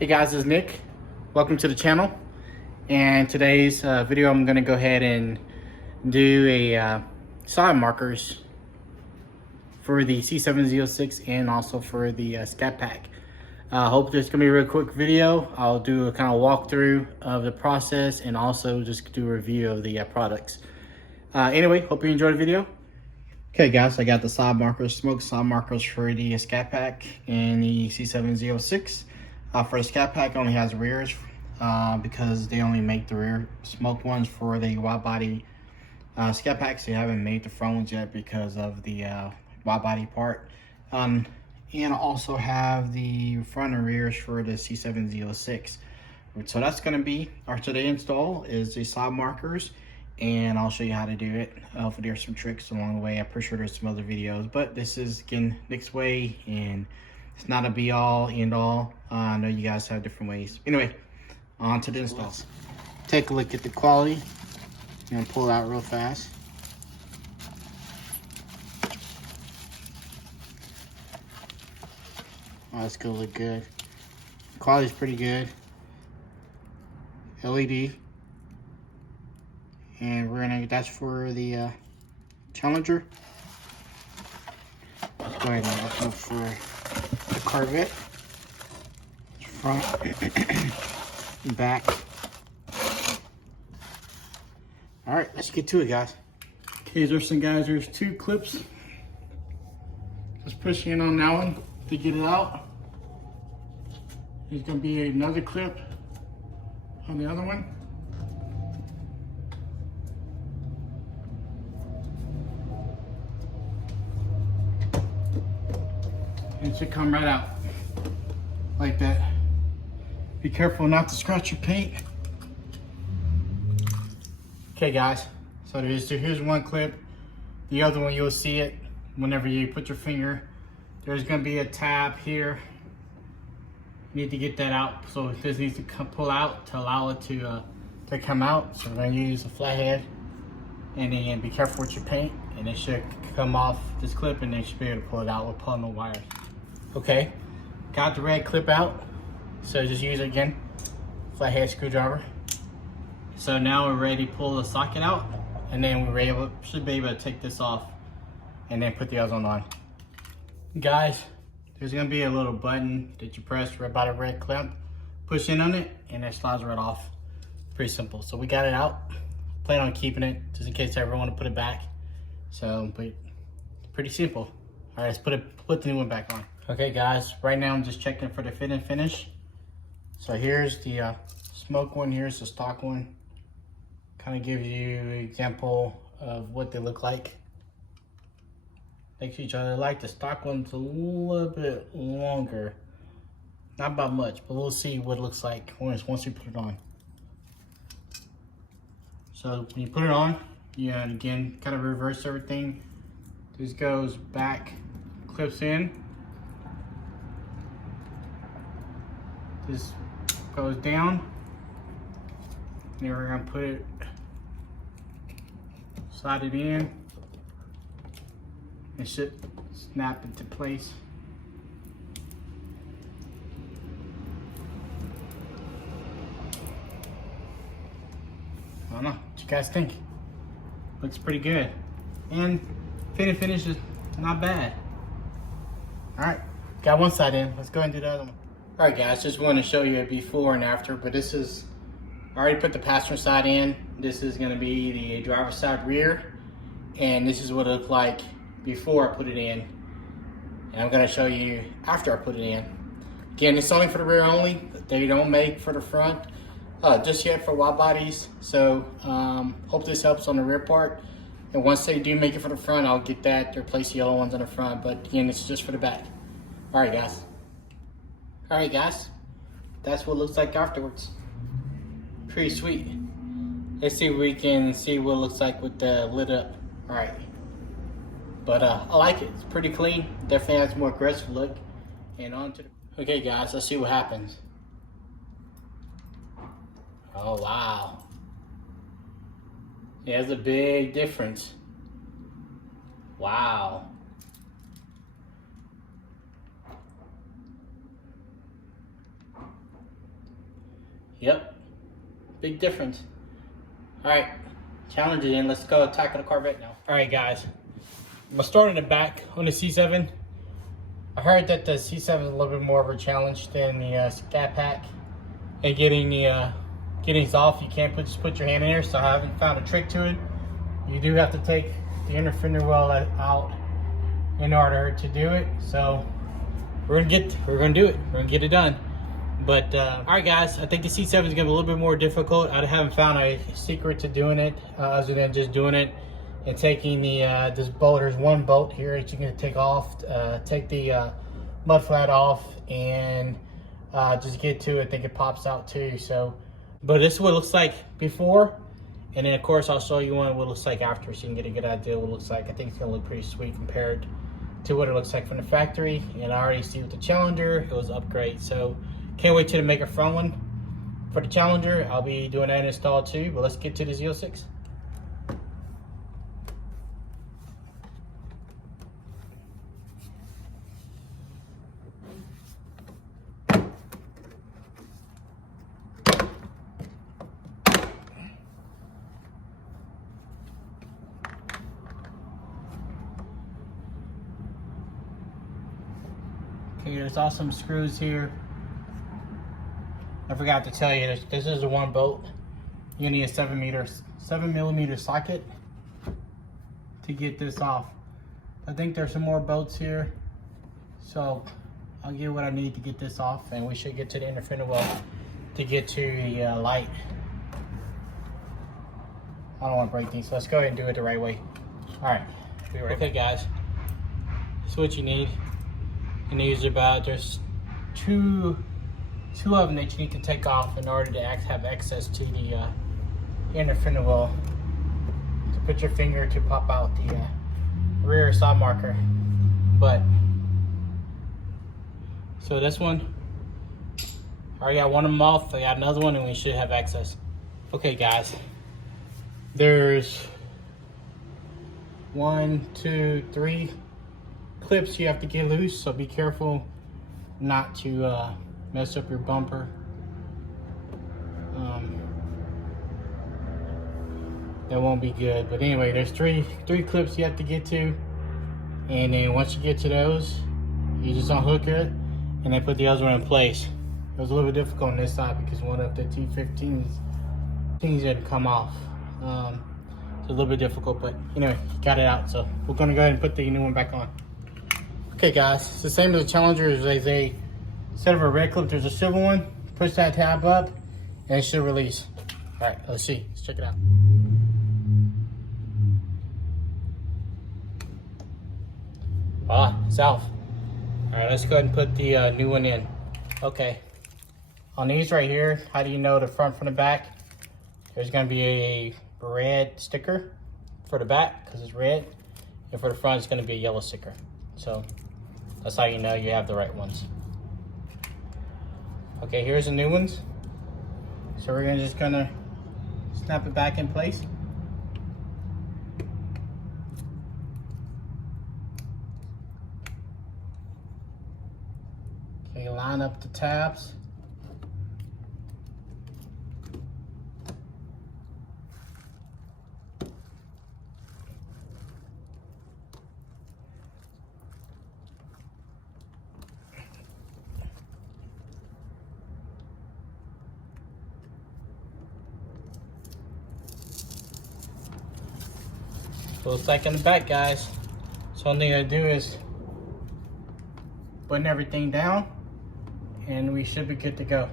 Hey guys, this is Nick. Welcome to the channel. And today's video, I'm going to go ahead and do a solid markers for the C7 and also for the Scat pack. Hope this is going to be a real quick video. I'll do a kind of walkthrough of the process and also just do a review of the products. Anyway, hope you enjoyed the video. Okay guys, I got the solid markers, smoke solid markers for the Scat pack and the C7 for the Scat pack, only has rears because they only make the rear smoke ones for the wide body Scat packs. They haven't made the front ones yet because of the wide body part. And also have the front and rears for the C7 ZO6. So that's going to be our today install is the solid markers, and I'll show you how to do it. Hopefully there's some tricks along the way. I'm pretty sure there's some other videos, but this is again Nick's way, and it's not a be all end all. I know you guys have different ways. Anyway, on to the install. Take a look at the quality. I'm gonna pull it out real fast. Oh, that's gonna look good. Quality's pretty good. LED. And that's for the Challenger. Let's go ahead and open up for the Corvette. Front and back. All right, let's get to it, guys. Okay, there's two clips. Just push in on that one to get it out. There's gonna be another clip on the other one. It should come right out like that. Be careful not to scratch your paint. Okay guys, so here's one clip. The other one, you'll see it whenever you put your finger. There's gonna be a tab here. You need to get that out. So this needs to pull out to allow it to come out. So we're gonna use a flathead, and then be careful with your paint, and it should come off this clip, and then you should be able to pull it out with pulling the wires. Okay, got the red clip out. So just use it again, flathead screwdriver. So now we're ready to pull the socket out, and then should be able to take this off and then put the other one on. Guys, there's gonna be a little button that you press right by the red clip. Push in on it and it slides right off. Pretty simple. So we got it out. Plan on keeping it just in case I ever want to put it back. So, but pretty simple. All right, let's put the new one back on. Okay guys, right now I'm just checking for the fit and finish. So here's the smoke one, here's the stock one. Kind of gives you an example of what they look like. Next to each other. Like the stock one's a little bit longer. Not by much, but we'll see what it looks like once we put it on. So when you put it on, again, kind of reverse everything. This goes back, clips in. This goes down. Then we're gonna put it, slide it in. It should snap into place. I don't know, what you guys think? Looks pretty good. And fit and finish is not bad. All right, got one side in. Let's go ahead and do the other one. All right guys, just want to show you a before and after, but this is, I already put the passenger side in. This is gonna be the driver's side rear. And this is what it looked like before I put it in. And I'm gonna show you after I put it in. Again, it's only for the rear only. They don't make for the front just yet for wide bodies. So hope this helps on the rear part. And once they do make it for the front, I'll get that to replace the yellow ones on the front. But again, it's just for the back. All right guys, that's what it looks like afterwards. Pretty sweet. Let's see if we can see what it looks like with the lid up. All right. But I like it. It's pretty clean. Definitely has a more aggressive look. And on to the... Okay guys, let's see what happens. Oh wow. There's a big difference. Wow. Yep, big difference. All right, challenge it in. Let's go tackle the Corvette now. All right, guys. I'm gonna start in the back on the C7. I heard that the C7 is a little bit more of a challenge than the Scat pack. And getting these off, you can't just put your hand in there. So I haven't found a trick to it. You do have to take the inner fender well out in order to do it. So we're gonna do it. We're gonna get it done. But all right, guys. I think the C7 is gonna be a little bit more difficult. I haven't found a secret to doing it other than just doing it and taking the this bolt. There's one bolt here that you're gonna take off. Take the mud flat off and just get to it. I think it pops out too. So, but this is what it looks like before, and then of course I'll show you what it looks like after, so you can get a good idea of what it looks like. I think it's gonna look pretty sweet compared to what it looks like from the factory. And I already see with the Challenger, it was upgrade. So can't wait to make a front one for the Challenger. I'll be doing that install too. But let's get to the ZO6. Okay, there's also some screws here. I forgot to tell you, this is a one bolt. You need a 7mm socket to get this off. I think there's some more bolts here, so I'll get what I need to get this off, and we should get to the inner fender well to get to the light. I don't want to break these, so let's go ahead and do it the right way. All right, be right back. Okay, guys, that's what you need. And these are there's two of them that you need to take off in order to have access to the inner fender well, to put your finger to pop out the rear side marker. But so this one, I already got one of them off. I got another one, and we should have access. Okay, guys, there's 1, 2, 3 clips you have to get loose, so be careful not to mess up your bumper. That won't be good. But anyway, there's three clips you have to get to, and then once you get to those, you just unhook it and then put the other one in place. It was a little bit difficult on this side because one of the T15s didn't come off. It's a little bit difficult, but anyway, got it out. So we're gonna go ahead and put the new one back on. Okay, guys, it's the same as the Challenger. Instead of a red clip, there's a silver one. Push that tab up, and it should release. All right, let's see. Let's check it out. Ah, it's off. All right, let's go ahead and put the new one in. Okay, on these right here, how do you know the front from the back? There's gonna be a red sticker for the back because it's red, and for the front, it's gonna be a yellow sticker. So that's how you know you have the right ones. Okay, here's the new ones. So we're just gonna snap it back in place. Okay, line up the tabs. So it's like in the back, guys. So all I do is button everything down, and we should be good to go.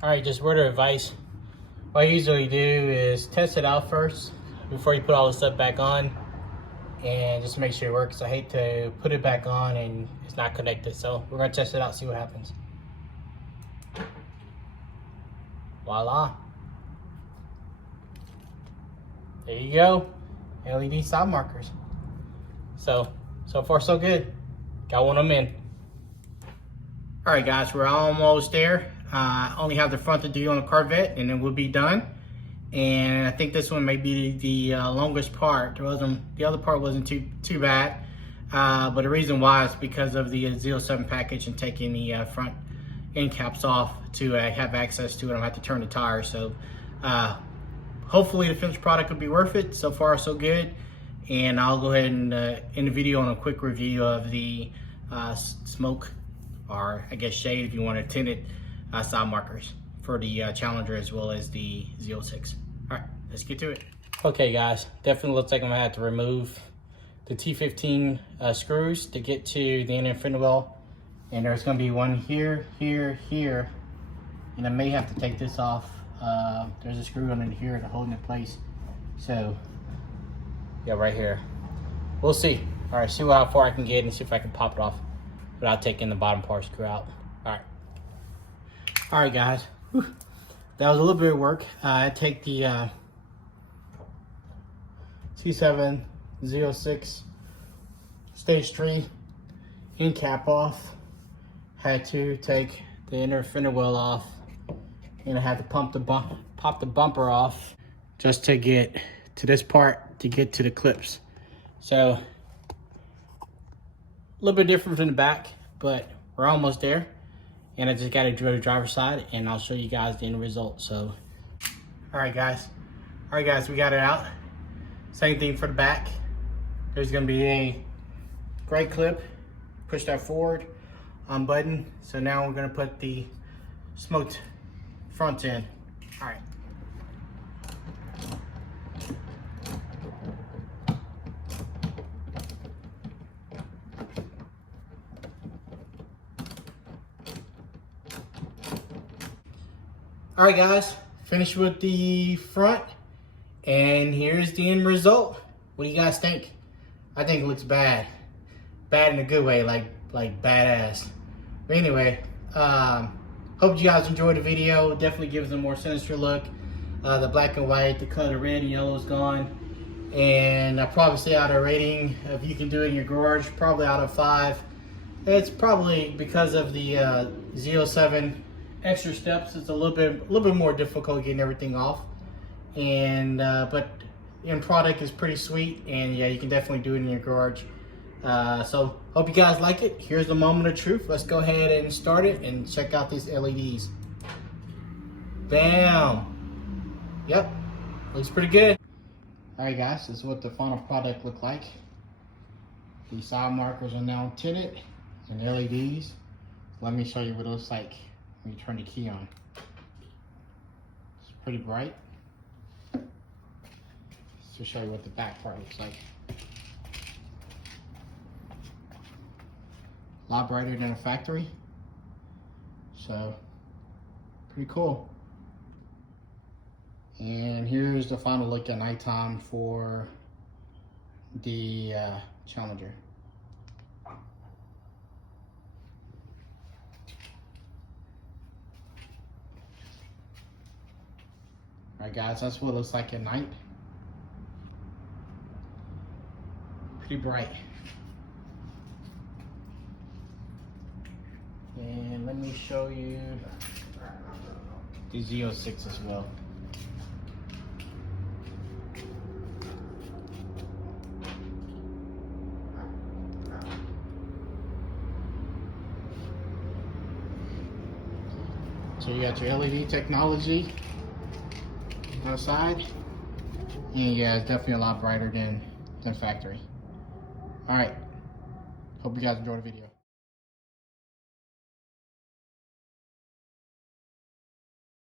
All right, just word of advice. What I usually do is test it out first before you put all the stuff back on, and just make sure it works. I hate to put it back on and it's not connected. So we're gonna test it out, see what happens. Voila. There you go, LED side markers. So far so good. Got one of them in. All right, guys, we're almost there. Only have the front to do on the Corvette, and then we'll be done. And I think this one may be the longest part. The other part wasn't too bad, but the reason why is because of the ZO7 package and taking the front end caps off to have access to it. I don't have to turn the tires. So hopefully the finished product will be worth it. So far so good. And I'll go ahead and end the video on a quick review of the smoke, or I guess shade if you want to, tinted side markers for the Challenger as well as the ZO6. All right, let's get to it. Okay guys, definitely looks like I'm gonna have to remove the T15 screws to get to the inner fender well. And there's gonna be one here, here, here. And I may have to take this off. There's a screw under here to hold it in place. So, yeah, right here. We'll see. All right, see how far I can get and see if I can pop it off without taking the bottom part screw out. All right guys. Whew. That was a little bit of work. I take the T7 ZO6 stage 3 end cap off. Had to take the inner fender well off, and I had to pop the bumper off just to get to this part to get to the clips. So a little bit different from the back, but we're almost there. And I just got to do the driver's side, and I'll show you guys the end result. So, all right guys, we got it out. Same thing for the back. There's gonna be a gray clip. Push that forward, unbutton. So now we're gonna put the smoked front in. All right. All right guys, finished with the front, and here's the end result. What do you guys think? I think it looks bad. Bad in a good way, like badass. But anyway, hope you guys enjoyed the video. Definitely gives a more sinister look. The black and white, the color red and yellow is gone. And I probably say out of rating, if you can do it in your garage, probably out of 5. It's probably because of the ZO7 extra steps. It's a little bit more difficult getting everything off. And but end product is pretty sweet, and yeah, you can definitely do it in your garage. So hope you guys like it. Here's the moment of truth. Let's go ahead and start it and check out these LEDs. Bam. Yep, looks pretty good. All right guys, this is what the final product looked like. The side markers are now tinted and LEDs. Let me show you what it looks like when you turn the key on. It's pretty bright. To show you what the back part looks like. A lot brighter than a factory. So, pretty cool. And here's the final look at nighttime for the Challenger. Alright guys, that's what it looks like at night. Pretty bright. And let me show you the ZO6 as well. So you got your LED technology outside, and yeah, it's definitely a lot brighter than factory. All right, hope you guys enjoyed the video.